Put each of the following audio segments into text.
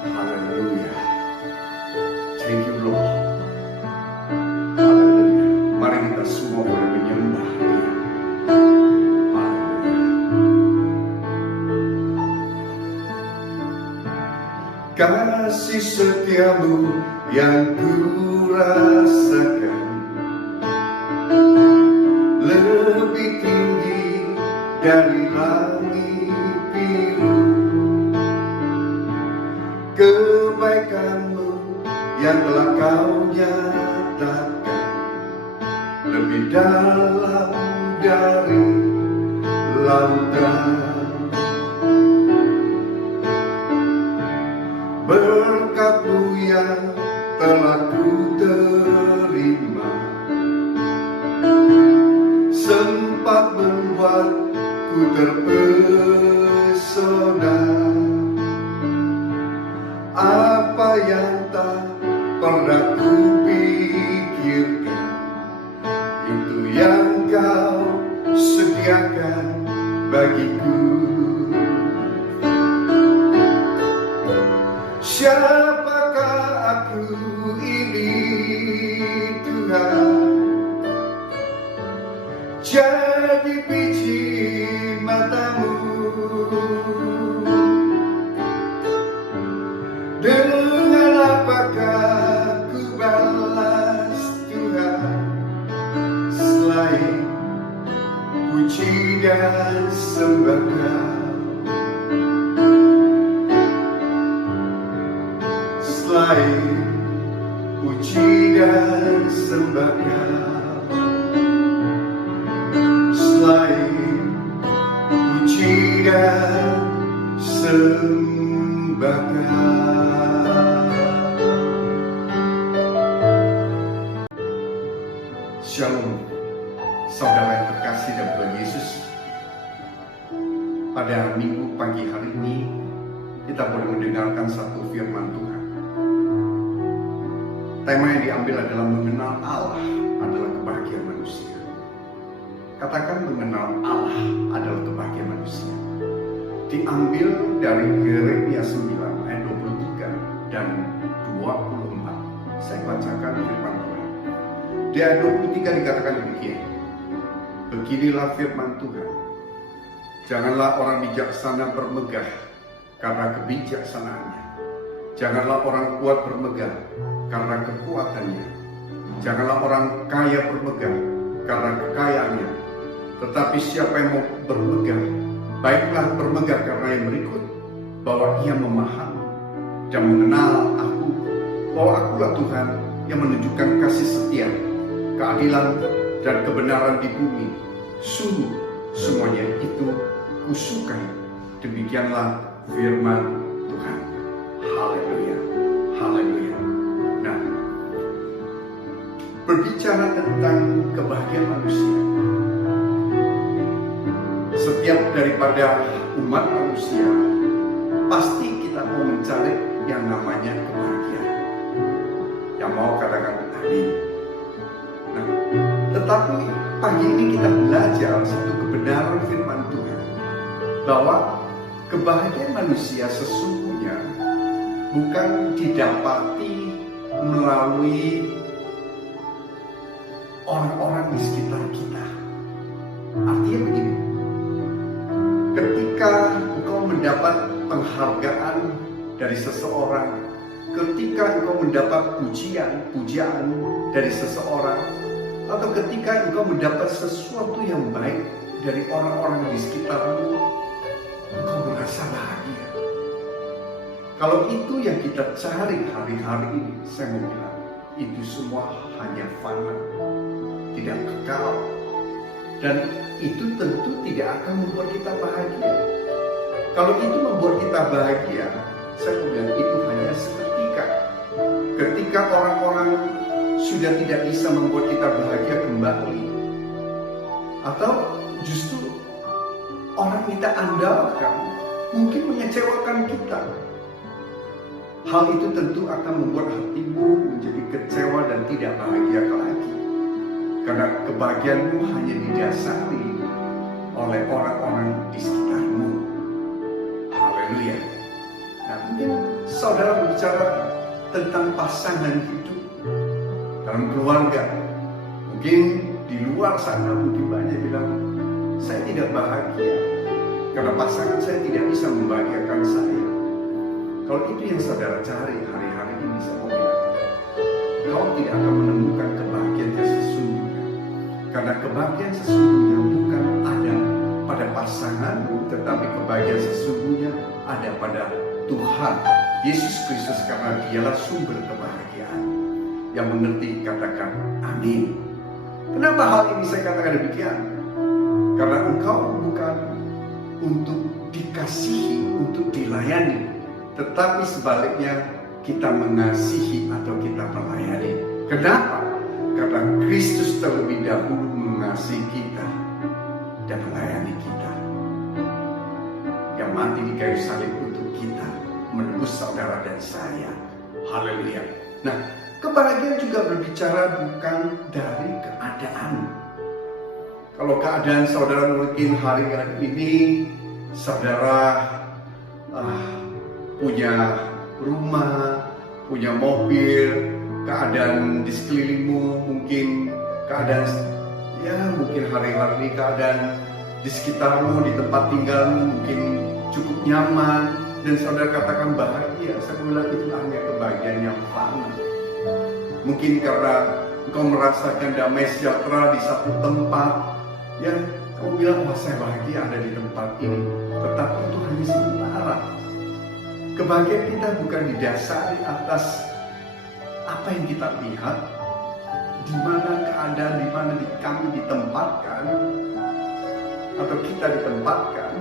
Haleluya. Thank you Lord. Haleluya. Mari kita semua boleh menyembah Dia. Haleluya. Kasih setiamu yang ku rasakan lebih tinggi dari langit biru. Kebaikanmu yang telah kau nyatakan lebih dalam dari lautan. Berkat-Mu yang telah ku terima sempat membuatku terpesona. Apa yang tak pernah ku pikirkan, itu yang kau sediakan bagiku. Siapakah aku ini Tuhan, jadi biji mata-Mu. Dengan apakah ku balas Tuhan, selain puji dan sembah Kau. Selain puji dan sembah Kau, selain puji dan sembah Kau. Shalom, saudara yang terkasih dalam Tuhan Yesus. Pada minggu pagi hari ini kita boleh mendengarkan satu firman Tuhan. Tema yang diambil adalah mengenal Allah adalah kebahagiaan manusia. Katakan mengenal Allah adalah kebahagiaan manusia. Diambil dari Yeremia 9 ayat 23 dan 24. Saya bacakan firman Tuhan. Di ayat 23 dikatakan demikian. Beginilah firman Tuhan. Janganlah orang bijaksana bermegah karena kebijaksanaannya. Janganlah orang kuat bermegah karena kekuatannya. Janganlah orang kaya bermegah karena kekayaannya. Tetapi siapa yang mau bermegah, baiklah bermegah karena yang berikut, bahwa ia memahami dan mengenal Aku, bahwa Akulah Tuhan yang menunjukkan kasih setia, keadilan dan kebenaran di bumi. Sungguh semuanya itu kusukai. Demikianlah firman Tuhan. Haleluya. Haleluya. Nah, berbicara tentang kebahagiaan manusia, setiap daripada umat manusia pasti kita mau mencari yang namanya kebahagiaan. Yang mau katakan amin. Nah, tetapi pagi ini kita belajar satu kebenaran firman Tuhan, bahwa kebahagiaan manusia sesungguhnya bukan didapati melalui orang-orang di sekitar kita. Artinya begini, ketika engkau mendapat penghargaan dari seseorang, ketika engkau mendapat pujian dari seseorang, atau ketika engkau mendapat sesuatu yang baik dari orang-orang di sekitarmu, engkau merasa bahagia. Kalau itu yang kita cari hari-hari ini, saya mau bilang, itu semua hanya fana, tidak kekal. Dan itu tentu tidak akan membuat kita bahagia. Kalau itu membuat kita bahagia, saya mau bilang itu hanya seketika. Ketika orang-orang sudah tidak bisa membuat kita bahagia kembali, atau justru orang kita andalkan mungkin mengecewakan kita, hal itu tentu akan membuat hatimu menjadi kecewa dan tidak bahagia lagi. Karena kebahagiaanmu hanya didasari oleh orang-orang di sekitarmu. Haleluya. Nah, mungkin saudara berbicara tentang pasangan hidup dalam keluarga, mungkin di luar sana mungkin banyak bilang, saya tidak bahagia karena pasangan saya tidak bisa membahagiakan saya. Kalau itu yang saudara cari hari-hari ini, saya mau bilang, kau tidak akan menemukan kebahagiaan yang sesungguhnya. Karena kebahagiaan sesungguhnya bukan ada pada pasanganmu, tetapi kebahagiaan sesungguhnya ada pada Tuhan Yesus Kristus, karena dialah sumber kebahagiaan. Yang mengerti katakan amin. Kenapa hal ini saya katakan demikian? Karena engkau bukan untuk dikasihi, untuk dilayani, tetapi sebaliknya kita mengasihi atau kita melayani. Kenapa? Karena Kristus terlebih dahulu mengasihi kita dan melayani kita, yang mati di kayu salib untuk kita, menebus saudara dan saya. Haleluya. Nah, kebahagiaan juga berbicara bukan dari keadaan. Kalau keadaan saudara mungkin hari ini saudara punya rumah, punya mobil, keadaan di sekelilingmu mungkin keadaan mungkin hari-hari ini keadaan di sekitarmu, di tempat tinggalmu mungkin cukup nyaman dan saudara katakan bahagia. Saya bilang itu hanya kebahagiaan yang fana. Mungkin karena engkau merasakan damai sejahtera di satu tempat, ya kamu bilang, wah saya bahagia ada di tempat ini. Tetapi itu hanya sementara. Kebahagiaan kita bukan didasari atas apa yang kita lihat, di mana keadaan, di mana kami ditempatkan, atau kita ditempatkan.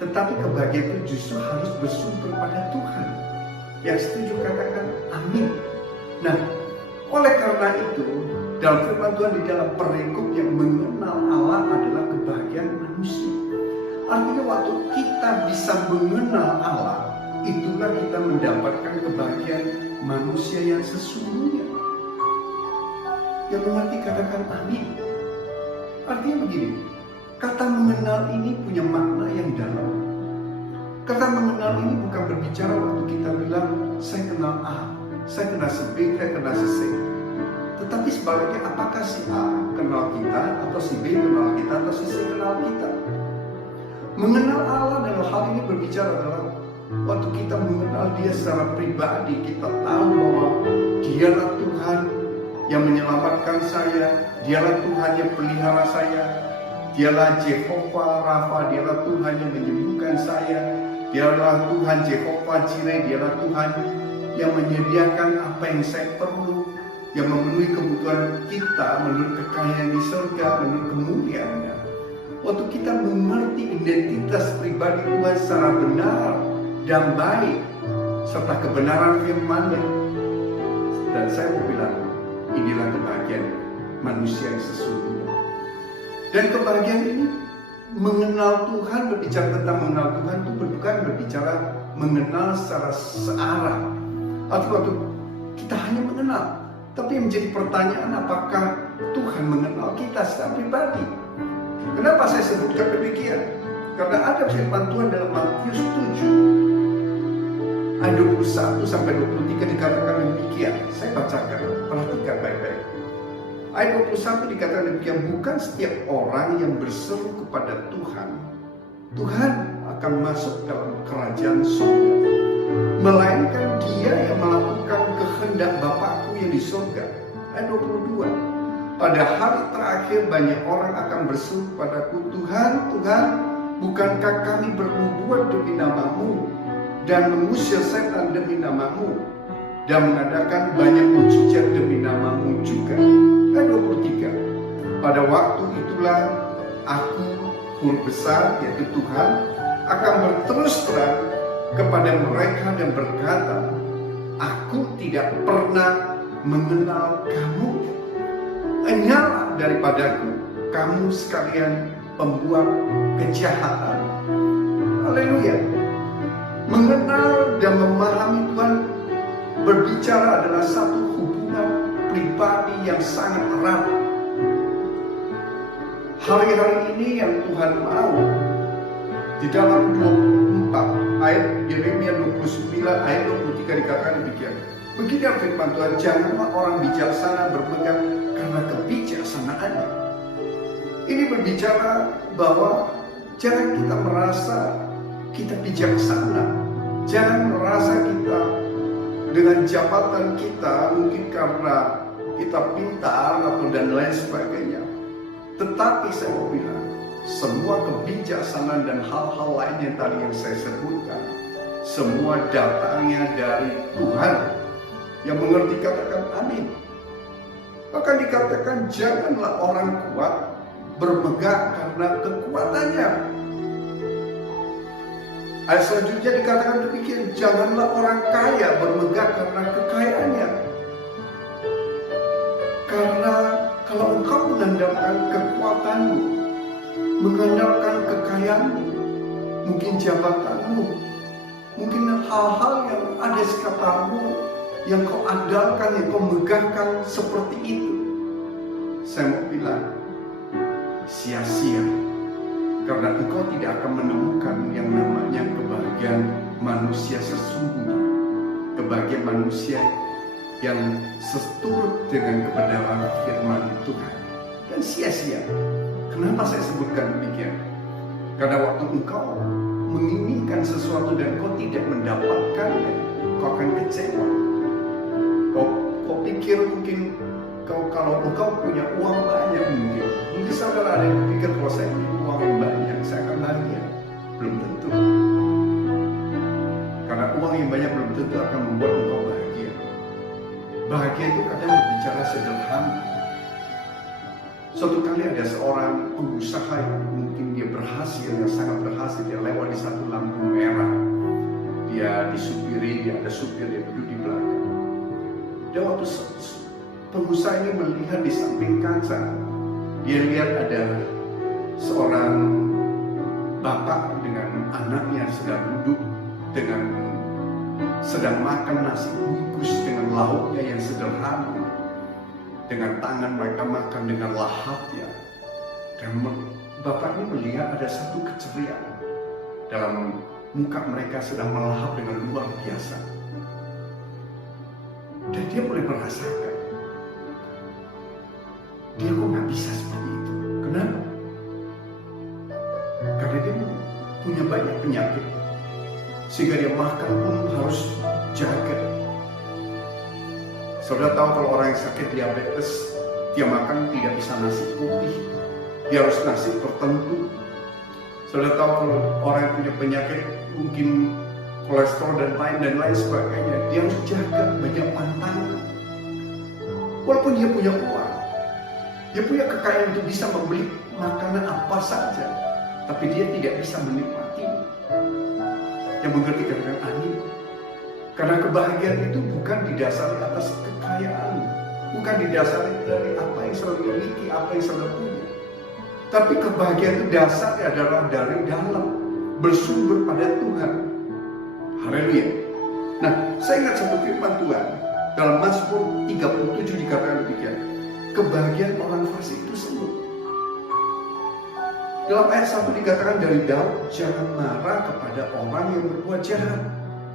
Tetapi kebahagiaan itu justru harus bersumber pada Tuhan. Yang setuju katakan amin. Nah, oleh karena itu, dalam firman Tuhan di dalam perikop yang mengenal Allah adalah kebahagiaan manusia. Artinya waktu kita bisa mengenal Allah, itulah kita mendapatkan kebahagiaan manusia yang sesungguhnya. Yang mengerti katakan amin. Artinya begini, kata mengenal ini punya makna yang dalam. Kata mengenal ini bukan berbicara waktu kita bilang, saya kenal A, saya kenal si B, saya kenal si C. Tetapi sebaliknya, apakah si A kenal kita, atau si B kenal kita, atau si C kenal kita? Mengenal Allah dalam hal ini berbicara adalah waktu kita mengenal Dia secara pribadi, kita tahu bahwa Dialah Tuhan yang menyelamatkan saya, Dialah Tuhan yang pelihara saya, Dialah Jehovah Rafa, Dialah Tuhan yang menyembuhkan saya, Dialah Tuhan Jehovah Jireh, Dialah Tuhan yang menyediakan apa yang saya perlu, yang memenuhi kebutuhan kita menurut kekayaan di surga, menurut kemuliaannya. Waktu kita mengerti identitas pribadi Tuhan secara benar dan baik, serta kebenaran firman-Nya, dan saya mau bilang, inilah kebahagiaan manusia yang sesungguhnya. Dan kebahagiaan ini mengenal Tuhan, berbicara tentang mengenal Tuhan itu bukan berbicara mengenal secara searah. Atau waktu kita hanya mengenal, tapi yang menjadi pertanyaan, apakah Tuhan mengenal kita secara pribadi? Kenapa saya sebutkan demikian? Karena ada firman Tuhan dalam Matius 7 ayat 21 sampai 23 dikatakan demikian. Saya bacakan, perhatikan baik-baik. Ayat 21 dikatakan demikian, bukan setiap orang yang berseru kepada Tuhan akan masuk dalam kerajaan surga, melainkan dia yang melakukan kehendak Bapakku yang di surga. Ayat 22, pada hari terakhir banyak orang akan berseru kepadaku, Tuhan, Tuhan, bukankah kami bernubuat demi nama-Mu dan mengusir setan demi nama-Mu dan mengadakan banyak mujizat demi nama-Mu juga? Ayat 23, pada waktu itulah aku, Guru besar yaitu Tuhan, akan berterus terang kepada mereka dan berkata, aku tidak pernah mengenal kamu. Enyahlah daripadaku, kamu sekalian pembuat kejahatan. Haleluya. Mengenal dan memahami Tuhan berbicara adalah satu hubungan pribadi yang sangat erat. Hari-hari ini yang Tuhan mau di dalam 24 ayat Yeremia 29 ayat 23 dikatakan demikian. Begini firman Tuhan, janganlah orang bijaksana berpegang karena kebijaksanaannya. Ini berbicara bahwa jangan kita merasa kita bijaksana. Jangan merasa kita dengan jabatan kita mungkin karena kita pintar atau dan lain sebagainya. Tetapi saya mau bilang, semua kebijaksanaan dan hal-hal lain yang tadi yang saya sebutkan, semua datangnya dari Tuhan. Yang mengerti katakan amin. Bahkan dikatakan janganlah orang kuat bermegah karena kekuatannya. Ayat selanjutnya dikatakan demikian, janganlah orang kaya bermegah karena kekayaannya. Karena kalau engkau mengandalkan kekuatanmu, mengandalkan kekayaanmu, mungkin jabatanmu, mungkin hal-hal yang ada di sekitarmu yang kau andalkan, yang kau megahkan seperti itu, saya mau bilang sia-sia. Karena engkau tidak akan menemukan yang namanya kebahagiaan manusia sesungguhnya, kebahagiaan manusia yang seturut dengan kebenaran firman Tuhan. Dan sia-sia. Kenapa saya sebutkan demikian? Karena waktu engkau menginginkan sesuatu dan kau tidak mendapatkannya, kau akan kecewa. Kau pikir mungkin kalau engkau punya uang banyak, mungkin saudara ada yang pikir kalau saya punya uang yang banyak saya akan bahagia. Belum tentu. Karena uang yang banyak belum tentu akan membuat engkau bahagia. Bahagia itu kadang berbicara sederhana. Suatu kali ada seorang pengusaha yang mungkin dia berhasil, yang sangat berhasil, dia lewat di satu lampu merah. Dia disupiri, dia ada supir, dia duduk di belakang. Dan waktu pengusaha ini melihat di samping kaca, dia lihat ada seorang bapak dengan anaknya sedang duduk sedang makan nasi bungkus dengan lauknya yang sederhana. Dengan tangan mereka makan dengan lahapnya. Dan bapak ini melihat ada satu keceriaan dalam muka mereka sedang melahap dengan luar biasa. Dan dia mulai merasakan, dia kok nggak bisa seperti itu. Kenapa? Karena dia punya banyak penyakit, sehingga dia makan pun harus jaga. Saudara tahu kalau orang yang sakit diabetes, dia makan tidak bisa nasi putih, dia harus nasi tertentu. Saudara tahu kalau orang yang punya penyakit mungkin kolesterol dan lain sebagainya, dia harus jaga banyak pantangan. Walaupun dia punya uang, dia punya kekayaan untuk bisa membeli makanan apa saja, tapi dia tidak bisa menikmati. Yang mengerti katakan amin. Karena kebahagiaan itu bukan didasari atas kekayaan, bukan didasari dari apa yang saudara miliki, apa yang saudara punya. Tapi kebahagiaan itu dasarnya adalah dari dalam, bersumber pada Tuhan. Haleluya. Nah, saya ingat satu firman Tuhan dalam Mazmur 37 dikatakan demikian. Kebahagiaan orang fasik itu sembuh. Dalam ayat 1 dikatakan dari Daud, jangan marah kepada orang yang berbuat jahat,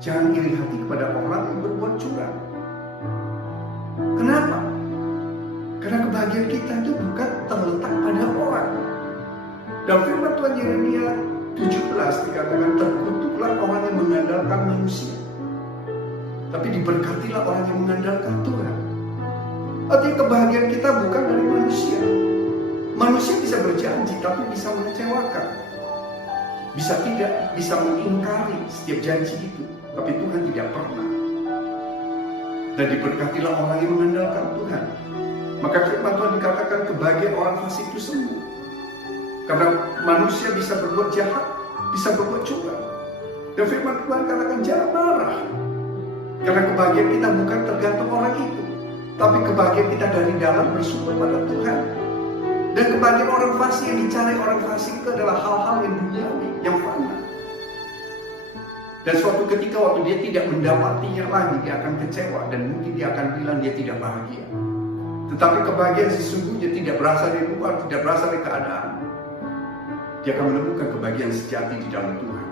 jangan iri hati kepada orang yang berbuat curang. Kenapa? Karena kebahagiaan kita itu bukan terletak pada orang. Dalam firman Tuhan Yeremia 17 dikatakan, terkutuklah orang yang mengandalkan manusia, tapi diberkatilah orang yang mengandalkan Tuhan. Artinya kebahagiaan kita bukan dari manusia. Manusia bisa berjanji tapi bisa mengecewakan, bisa tidak, bisa mengingkari setiap janji itu. Tapi Tuhan tidak pernah. Dan diberkatilah orang yang mengandalkan Tuhan. Maka firman Tuhan dikatakan kebahagiaan orang fasik itu sembuh. Karena manusia bisa berbuat jahat, bisa berbuat curang. Dan firman Tuhan katakan jangan marah. Karena kebahagiaan kita bukan tergantung orang itu, tapi kebahagiaan kita dari dalam bersumber pada Tuhan. Dan kebahagiaan orang fasik yang dicari orang fasik itu adalah hal-hal yang duniawi, yang fana. Dan suatu ketika waktu dia tidak mendapatinya lagi, dia akan kecewa dan mungkin dia akan bilang dia tidak bahagia. Tetapi kebahagiaan sesungguhnya tidak berasal dari luar, tidak berasal dari keadaan. Dia akan menemukan kebahagiaan sejati di dalam Tuhan.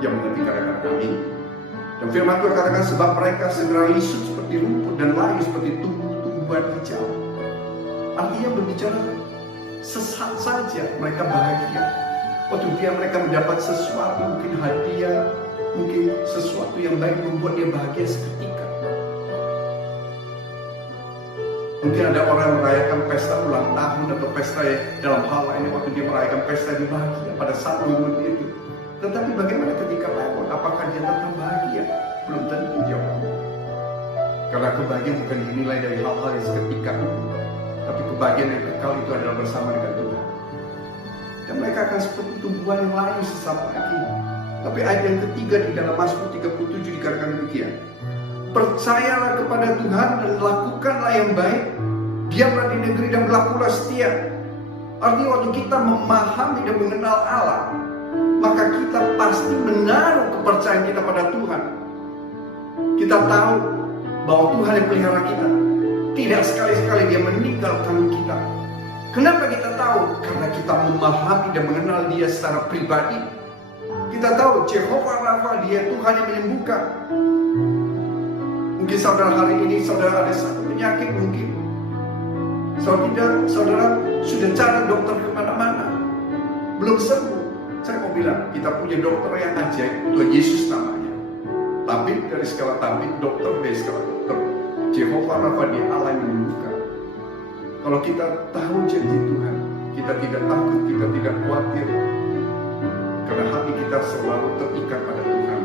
Yang mengerti katakan amin. Dan firman Tuhan katakan sebab mereka segera lisut seperti rumput dan layu seperti tumbuh-tumbuhan hijau. Artinya berbicara sesaat saja mereka bahagia. Waktu mereka mendapat sesuatu, mungkin hadiah, mungkin sesuatu yang baik membuat dia bahagia seketika. Mungkin ada orang yang merayakan pesta ulang tahun atau pesta dalam hal lainnya, waktu dia merayakan pesta dia bahagia pada saat momen itu. Tetapi bagaimana ketika lewat? Apakah dia tetap bahagia? Belum tentu jawabannya. Karena kebahagiaan bukan dinilai dari hal-hal yang seketika itu, tapi kebahagiaan yang kekal itu adalah bersama dengan Tuhan. Dan mereka akan seperti tumbuhan yang layu sesaat lagi. Tapi ayat yang ketiga di dalam Mazmur 37 dikatakan demikian. Percayalah kepada Tuhan dan lakukanlah yang baik. Diamlah di negeri dan berlakulah setia. Artinya waktu kita memahami dan mengenal Allah, maka kita pasti menaruh kepercayaan kita pada Tuhan. Kita tahu bahwa Tuhan yang pelihara kita. Tidak sekali-sekali dia meninggalkan kita. Kenapa kita tahu? Karena kita memahami dan mengenal dia secara pribadi. Kita tahu Jehovah Rafa, dia Tuhan yang menyembuhkan. Mungkin saudara hari ini saudara ada satu penyakit mungkin. Saudara sudah cari dokter kemana-mana, belum sembuh. Saya mau bilang, kita punya dokter yang ajaib, Tuhan Yesus namanya. Tabib dari skala tabib, dokter dari skala dokter. Jehovah Rafa, dia Allah yang menyembuhkan. Kalau kita tahu janji Tuhan, kita tidak takut, kita tidak khawatir. Karena hati kita selalu terikat pada Tuhan.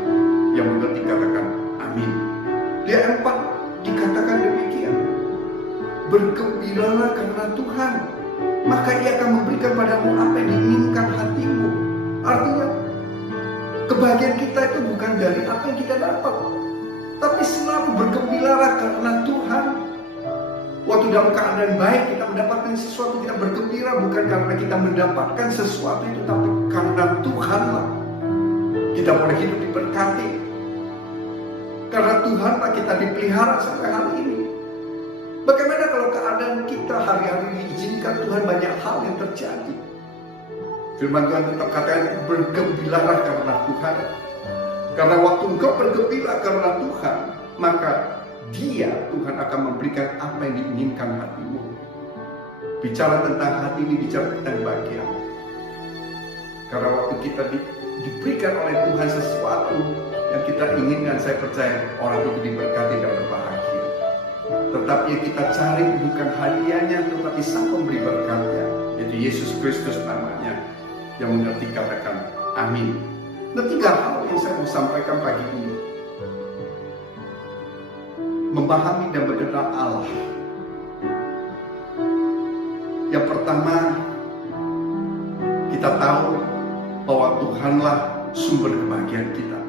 Yang mengerti katakan amin. Di ayat 4 dikatakan demikian. Bergembiralah karena Tuhan, maka Ia akan memberikan padamu apa yang diinginkan hatimu. Artinya kebahagiaan kita itu bukan dari apa yang kita dapat, tapi selalu bergembiralah karena Tuhan. Waktu dalam keadaan baik kita mendapatkan sesuatu, kita bergembira bukan karena kita mendapatkan sesuatu itu, tapi karena Tuhanlah kita boleh hidup diberkati. Karena Tuhanlah kita dipelihara sampai hari ini. Bagaimana kalau keadaan kita hari-hari diizinkan Tuhan banyak hal yang terjadi? Firman Tuhan tetap katakan bergembiralah karena Tuhan. Karena waktu engkau bergembira karena Tuhan, maka Dia, Tuhan akan memberikan apa yang diinginkan hatimu. Bicara tentang hati ini, bicara tentang bahagia. Karena waktu kita diberikan oleh Tuhan sesuatu yang kita inginkan, saya percaya orang itu diberkati dan berbahagia. Tetapi yang kita cari bukan hadiahnya, tetapi sang pemberi berkatnya, yaitu Yesus Kristus namanya. Yang mengerti katakan amin. Nah, 3 hal yang saya mau sampaikan pagi ini. Memahami dan mengenal Allah. Yang pertama, kita tahu bahwa Tuhanlah sumber kebahagiaan kita.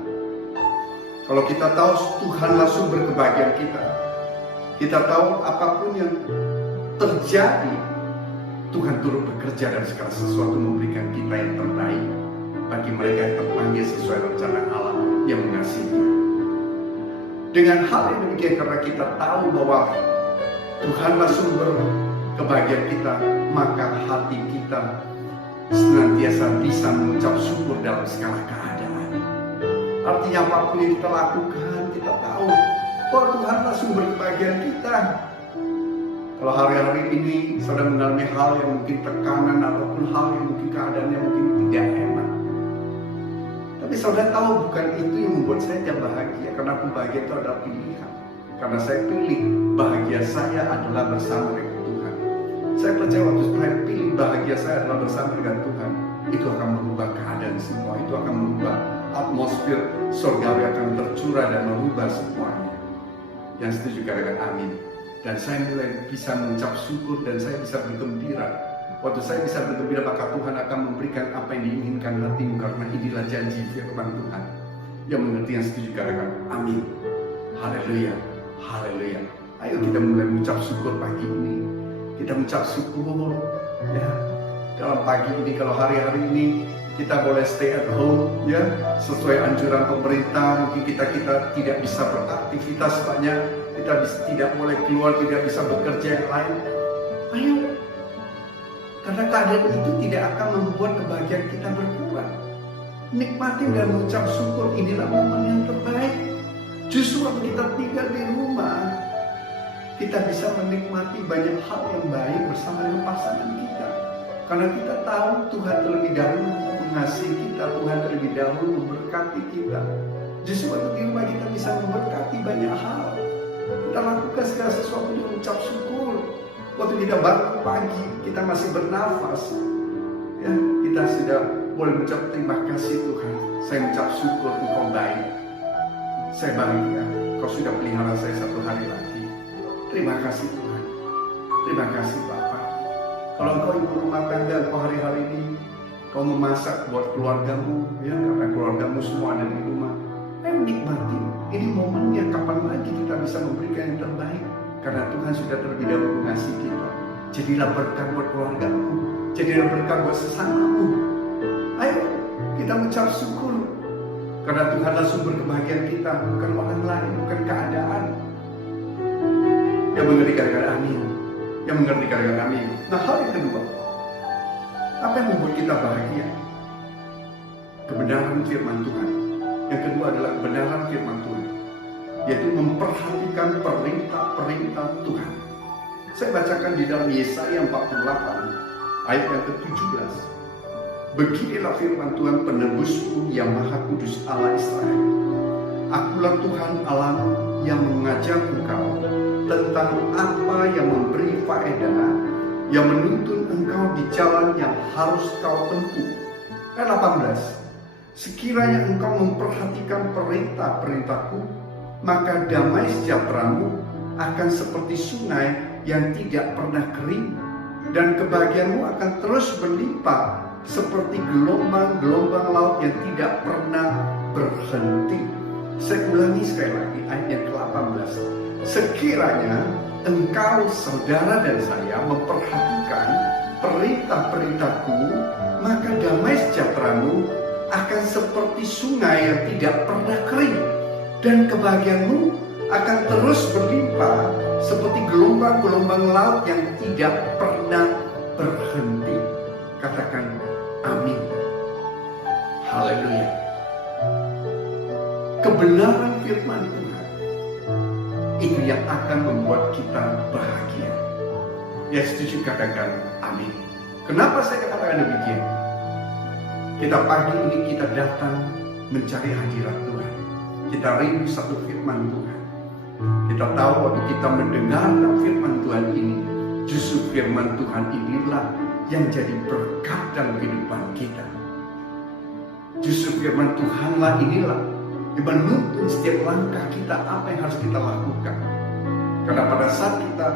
Kalau kita tahu Tuhanlah sumber kebahagiaan kita, kita tahu apapun yang terjadi, Tuhan turut bekerja dan segala sesuatu memberikan kita yang terbaik bagi mereka yang terpanggil sesuai rencana Allah yang mengasihi Dia. Dengan hal yang demikian, karena kita tahu bahwa Tuhanlah sumber kebahagiaan kita, maka hati kita senantiasa bisa mengucap syukur dalam segala keadaan. Artinya apapun yang kita lakukan, kita tahu bahwa Tuhanlah sumber kebahagiaan kita. Kalau hari-hari ini saudara mengalami hal yang mungkin tekanan ataupun hal yang mungkin keadaannya mungkin tidak enak, tapi saudara tahu bukan itu yang membuat saya tidak bahagia. Karena bahagia itu adalah pilihan. Karena saya pilih bahagia saya adalah bersama dengan Tuhan. Saya percaya waktu saya pilih bahagia saya adalah bersama dengan Tuhan, itu akan merubah keadaan semua. Itu akan merubah atmosfer surgawi, akan tercurah dan merubah semuanya. Yang setuju katakan amin. Dan saya mulai bisa mengucap syukur dan saya bisa bergembira. Waktu saya bisa bergembira, maka Tuhan akan memberikan apa yang diinginkan hatimu. Karena inilah janji firman Tuhan. Yang mengerti, yang setuju katakan amin. Haleluya, haleluya. Ayo kita mulai mengucap syukur pagi ini. Kita mengucap syukur ya. Dalam pagi ini, kalau hari-hari ini kita boleh stay at home ya, sesuai anjuran pemerintah. Mungkin kita tidak bisa beraktivitas banyak, kita tidak boleh keluar, tidak bisa bekerja yang lain. Ayo, karena keadaan itu tidak akan membuat kebahagiaan kita berkurang. Nikmati dan mengucap syukur, inilah momen yang terbaik. Justru waktu kita tinggal di rumah, kita bisa menikmati banyak hal yang baik bersama dengan pasangan kita. Karena kita tahu Tuhan terlebih dahulu mengasihi kita, Tuhan terlebih dahulu memberkati kita. Justru waktu di rumah kita bisa memberkati banyak hal. Kita lakukan segala sesuatu dengan ucap syukur. Waktu kita bangun pagi, kita masih bernafas, ya, kita sudah boleh mengucap terima kasih Tuhan. Saya mengucap syukur Engkau baik. Saya bangga, Kau sudah pelihara saya satu hari lagi. Terima kasih Tuhan. Terima kasih Bapa. Kalau Engkau ibu rumah tangga, Engkau hari-hari ini Kau memasak buat keluargamu, ya, karena keluargamu semua ada di rumah. Ayo nikmati. Ini momennya, kapan lagi kita bisa memberikan yang terbaik. Karena Tuhan sudah terlebih dahulu mengasihi kita. Jadilah berkat buat keluargamu. Jadilah berkat buat sesamamu. Ayo kita mengucap syukur. Karena Tuhanlah sumber kebahagiaan kita, bukan orang lain, bukan keadaan. Yang mengerti kata-kata amin. Yang mengerti kata-kata amin. Nah, hal yang kedua, apa yang membuat kita bahagia? Kebenaran firman Tuhan. Yang kedua adalah kebenaran firman Tuhan, yaitu memperhatikan perintah-perintah Tuhan. Saya bacakan di dalam Yesaya 48 ayat yang ke-17. Beginilah firman Tuhan penebusmu yang maha kudus Allah Israel. Akulah Tuhan Allahmu yang mengajar engkau tentang apa yang memberi faedah, yang menuntun engkau di jalan yang harus kau tempuh. Ayat 18. Sekiranya engkau memperhatikan perintah-perintahku, maka damai sejahteramu akan seperti sungai yang tidak pernah kering, dan kebahagiaanmu akan terus berlimpah seperti gelombang-gelombang laut yang tidak pernah berhenti. Saya ulangi sekali lagi ayat yang ke-18. Sekiranya engkau, saudara dan saya, memperhatikan perintah-perintahku, maka damai sejahteramu akan seperti sungai yang tidak pernah kering, dan kebahagiaanmu akan terus berlimpah seperti gelombang-gelombang laut yang tidak pernah berhenti. Katakan amin. Haleluya. Kebenaran firman Tuhan itu yang akan membuat kita bahagia. Ya, setuju, katakan amin. Kenapa saya katakan demikian? Kita pagi ini kita datang mencari hadirat Tuhan. Kita rindu satu firman Tuhan. Kita tahu waktu kita mendengarkan firman Tuhan ini, justru firman Tuhan inilah yang jadi berkat dalam kehidupan kita. Justru firman Tuhanlah inilah yang menuntun setiap langkah kita, apa yang harus kita lakukan. Karena pada saat kita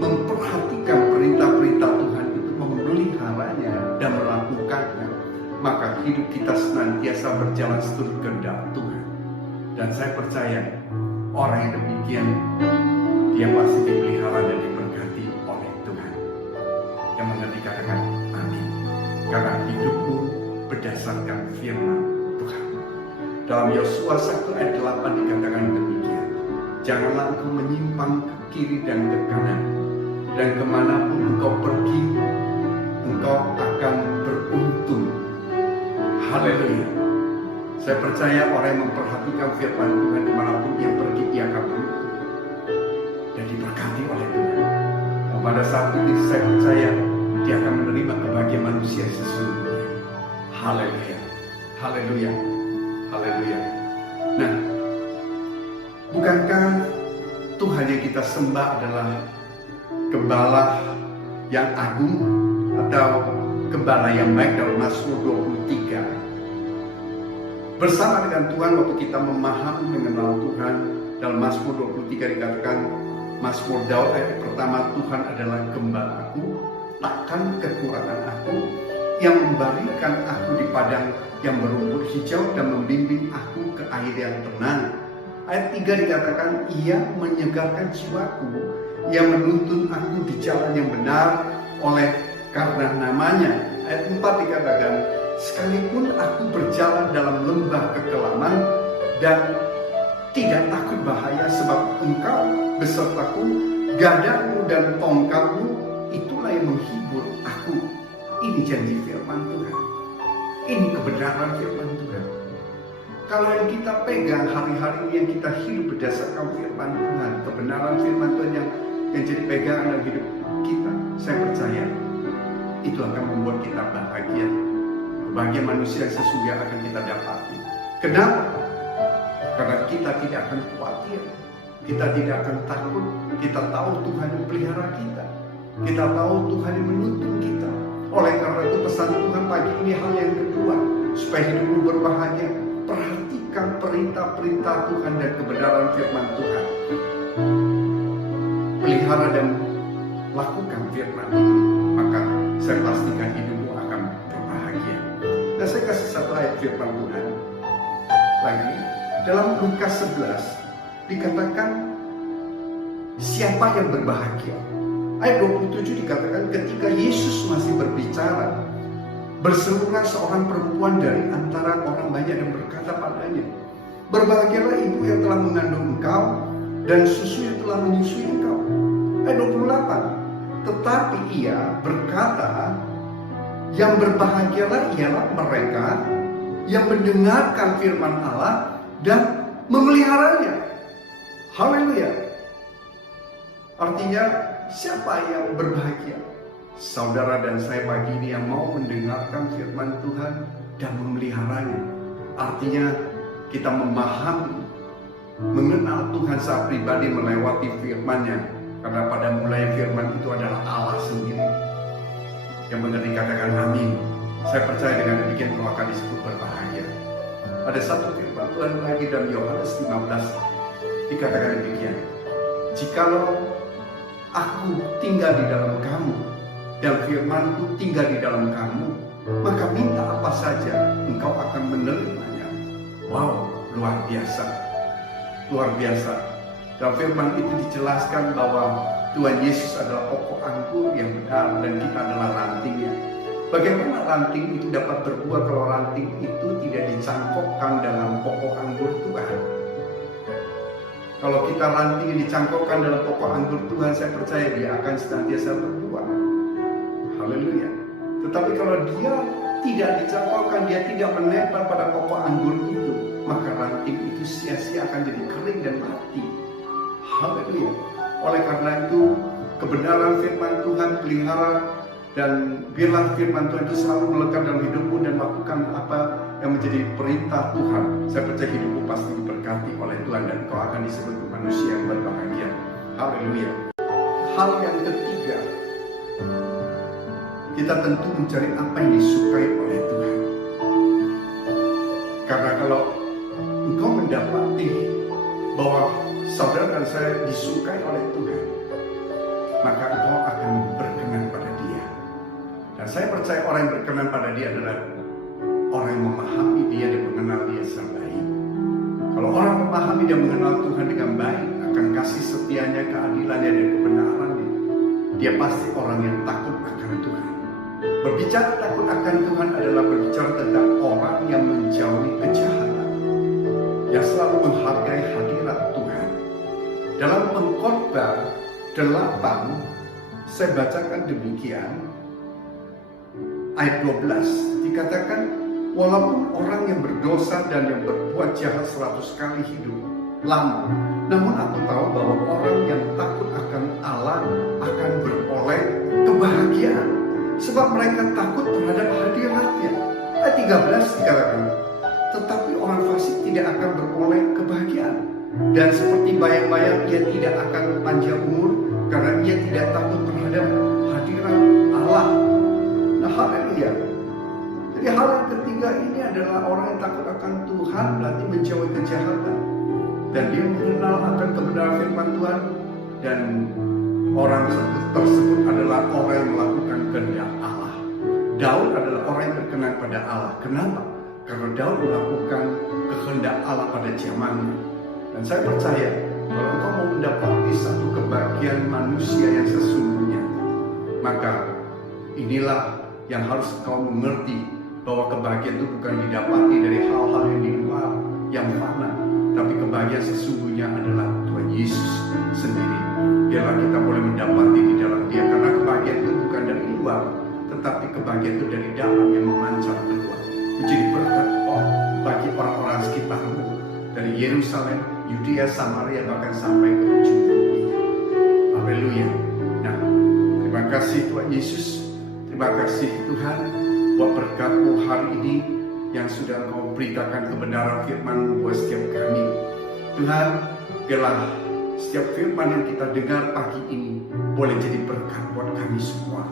memperhatikan perintah-perintah Tuhan itu, memeliharanya dan melakukannya, maka hidup kita senantiasa berjalan seturut kehendak Tuhan. Dan saya percaya orang yang demikian, dia pasti dipelihara dan diberkati oleh Tuhan. Yang mengerti katakan amin. Karena hidupmu berdasarkan firman Tuhan. Dalam Yosua 1 ayat 8 dikatakan demikian. Janganlah engkau menyimpang ke kiri dan ke kanan, dan kemanapun engkau pergi, engkau akan beruntung. Haleluya. Saya percaya orang yang memperhatikan firman Tuhan, kemanapun dia pergi, dia akan beruntung dan diberkati oleh Tuhan. Dan pada saat ini saya percaya dia akan menerima kebahagiaan manusia sesungguhnya. Haleluya. Haleluya. Haleluya. Nah, bukankah Tuhan yang kita sembah adalah Gembala yang agung atau Gembala yang baik dalam Mazmur 23? Bersama dengan Tuhan, waktu kita memahami mengenal Tuhan, dalam Mazmur 23 dikatakan, Mazmur Daud ayat pertama, Tuhan adalah gembalaku, takkan kekurangan aku, yang memberikan aku di padang yang berumput hijau dan membimbing aku ke air yang tenang. Ayat 3 dikatakan, ia menyegarkan jiwaku, ia menuntun aku di jalan yang benar oleh karena namanya. Ayat 4 dikatakan, sekalipun aku berjalan dalam lembah kekelaman dan tidak takut bahaya, sebab engkau besertaku, gadamu dan tongkatmu itulah yang menghibur aku. Ini janji firman Tuhan. Ini kebenaran firman Tuhan. Kalau yang kita pegang hari-hari ini, yang kita hidup berdasarkan firman Tuhan, kebenaran firman Tuhan yang jadi pegangan dalam hidup kita, saya percaya itu akan membuat kita bahagia. Bahagia manusia yang sesungguhnya akan kita dapati. Kenapa? Karena kita tidak akan khawatir, kita tidak akan takut. Kita tahu Tuhan yang pelihara kita, kita tahu Tuhan yang menuntun kita. Oleh karena itu pesan Tuhan pagi ini hal yang kedua, supaya hidupmu berbahagia, perhatikan perintah-perintah Tuhan dan kebenaran firman Tuhan. Pelihara dan lakukan firman itu, maka saya pastikan hidupmu akan berbahagia. Dan saya kasih satu ayat firman Tuhan lagi. Dalam Lukas 11 dikatakan siapa yang berbahagia. Ayat 27 dikatakan ketika Yesus masih berbicara, berserulah seorang perempuan dari antara orang banyak yang berkata padanya, berbahagialah ibu yang telah mengandung engkau dan susu yang telah menyusui engkau. Ayat 28, tetapi ia berkata, yang berbahagialah ialah mereka yang mendengarkan firman Allah dan memeliharanya. Haleluya. Artinya siapa yang berbahagia? Saudara dan saya pagi ini yang mau mendengarkan firman Tuhan dan memeliharanya. Artinya kita memahami, mengenal Tuhan secara pribadi melewati firman-Nya. Karena pada mulai firman itu adalah Allah sendiri. Yang mengerti katakan amin. Saya percaya dengan demikian kau akan disebut berbahagia. Ada satu firman Tuhan lagi dalam Yohanes 15 dikatakan demikian. Jikalau aku tinggal di dalam kamu dan firmanku tinggal di dalam kamu, maka minta apa saja engkau akan menerimanya. Wow, luar biasa. Luar biasa. Dalam firman itu dijelaskan bahwa Tuhan Yesus adalah pokok anggur yang benar dan kita adalah rantingnya. Bagaimana ranting itu dapat berbuah kalau ranting itu tidak dicangkokkan dalam pokok anggur Tuhan? Kalau kita ranting yang dicangkokkan dalam pokok anggur Tuhan, saya percaya dia akan senantiasa berbuah. Haleluya. Tetapi kalau dia tidak dicangkokkan, dia tidak menempel pada pokok anggur itu, maka ranting itu sia-sia akan jadi kering dan mati. Haleluya. Oleh karena itu, kebenaran firman Tuhan pelihara, dan biarlah firman Tuhan itu selalu melekat dalam hidupmu dan lakukan apa yang menjadi perintah Tuhan. Saya percaya hidupmu pasti diberkati oleh Tuhan dan kau akan disebut manusia yang berbahagia. Haleluya. Hal yang ketiga, kita tentu mencari apa yang disukai oleh Tuhan. Karena kalau engkau mendapati bahwa saudara dan saya disukai oleh Tuhan, maka engkau akan berkenan pada Dia. Dan saya percaya orang yang berkenan pada Dia adalah orang yang memahami Dia dan mengenal Dia secara baik. Kalau orang memahami dan mengenal Tuhan dengan baik, akan kasih setianya, keadilannya dan kebenarannya, dia pasti orang yang takut akan Tuhan. Berbicara takut akan Tuhan adalah berbicara tentang orang yang menjauhi kejahatan, yang selalu menghargai hadirat Tuhan. Dalam Pengkhotbah 8, saya bacakan demikian, ayat 12, dikatakan, walaupun orang yang berdosa dan yang berbuat jahat 100 kali hidup lama, namun aku tahu bahwa orang yang takut akan Allah akan beroleh kebahagiaan, sebab mereka takut terhadap hadirat-Nya. Ayat 13 dikatakan, tetapi orang fasik tidak akan beroleh kebahagiaan, dan seperti bayang-bayang ia tidak akan panjang umur, karena ia tidak takut terhadap hadirat Allah. Nah, haleluya. Jadi hal yang ketiga ini adalah orang yang takut akan Tuhan, berarti menjauhi kejahatan, dan dia mengenal akan kebenaran firman Tuhan, dan orang tersebut adalah orang yang melakukan kehendak Allah. Daud adalah orang yang berkenan pada Allah. Kenapa? Karena Daud melakukan kehendak Allah pada zamannya. Dan saya percaya kalau engkau mau mendapati satu kebahagiaan manusia yang sesungguhnya, maka inilah yang harus kau mengerti, bahwa kebahagiaan itu bukan didapati dari hal-hal yang di luar yang fana, tapi kebahagiaan sesungguhnya adalah Tuhan Yesus sendiri. Biarlah kita boleh mendapati di dalam Dia, karena kebahagiaan itu bukan dari luar, tetapi kebahagiaan itu dari dalam yang memancar keluar. menjadi berkat bagi orang-orang sekitarmu dari Yerusalem, Yudea, Samaria, bahkan sampai ke ujung bumi. Haleluya. Nah, terima kasih Tuhan Yesus. Terima kasih Tuhan buat berkat-Mu hari ini yang sudah Engkau beritakan kebenaran firman-Mu buat setiap kami. Tuhan, biarlah setiap firman yang kita dengar pagi ini boleh jadi berkat buat kami semua.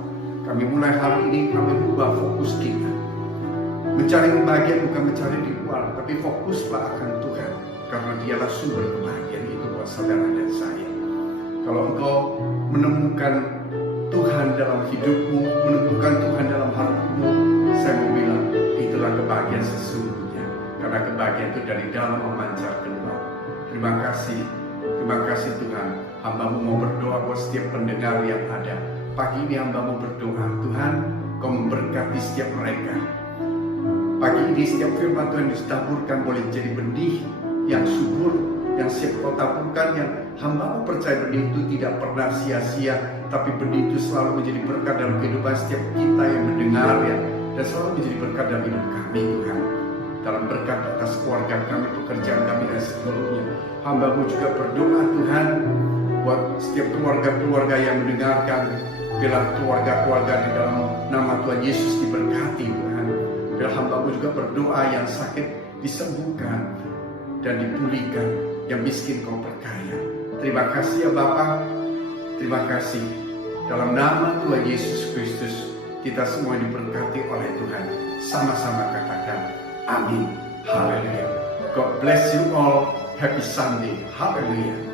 Kami mulai hari ini, kami ubah fokus kita. Mencari kebahagiaan bukan mencari di luar, tapi fokuslah akan Tuhan. Karena dialah sumber kebahagiaan itu buat saudara dan saya. Kalau engkau menemukan Tuhan dalam hidupmu, menemukan Tuhan dalam hatimu, saya mau bilang, itulah kebahagiaan sesungguhnya. Karena kebahagiaan itu dari dalam memancar keluar. Terima kasih Tuhan. Hamba-Mu mau berdoa buat setiap pendengar yang ada. Pagi ini hamba-Mu berdoa, Tuhan, Kau memberkati setiap mereka. Pagi ini setiap firman Tuhan ditaburkan boleh jadi benih yang subur, yang siap Kau taburkan, yang hamba-Mu percaya benih itu tidak pernah sia-sia, tapi benih itu selalu menjadi berkat dalam kehidupan setiap kita yang mendengar ya, dan selalu menjadi berkat dalam hidup kami Tuhan. Dalam berkat atas keluarga kami, pekerjaan kami dan seluruhnya. Hamba-Mu juga berdoa Tuhan buat setiap keluarga-keluarga yang mendengarkan. Biarlah keluarga-keluarga di dalam nama Tuhan Yesus diberkati Tuhan. Biar hamba-Mu juga berdoa yang sakit disembuhkan dan dipulihkan, yang miskin Kau perkaya. Terima kasih ya Bapa. Terima kasih. Dalam nama Tuhan Yesus Kristus, kita semua diberkati oleh Tuhan. Sama-sama katakan amin. Haleluya. God bless you all. Happy Sunday. Haleluya.